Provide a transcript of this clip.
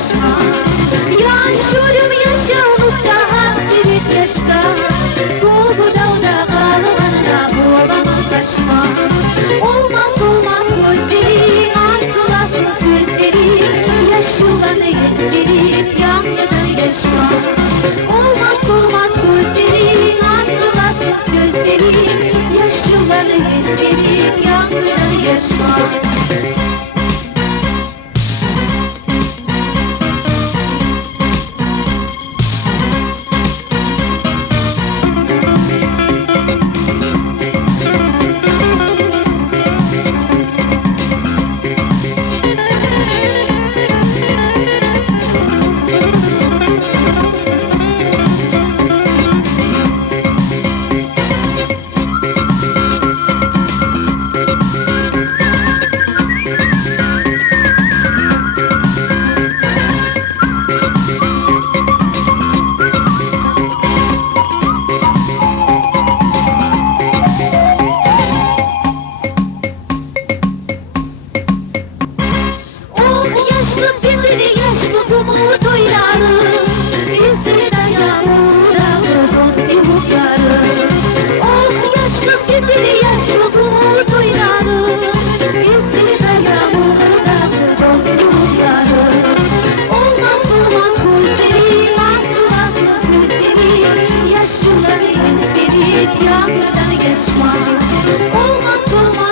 yaşma. Yaşıyorum yaşalıp da hasret yaşta. Bu dağda kalığına bulamam taşma. Olmaz olmaz gözlerin asıl asıl sözlerin. Yaşılanı eskerip yanmadan yaşma. Olmaz olmaz gözlerin asıl asıl sözlerin. Yaşılanı eskerip yanmadan yaşma. Umut oynarı, izleri dayanır ağır dost yumukları. Yaşlı cezili yaşlı umut oynarı, izleri dayanır ağır dost yumukları. Olmaz olmaz gözlerin asıl asıl sözlerin. Yaşlıları eskerip yanmadan yaşma. Olmaz olmaz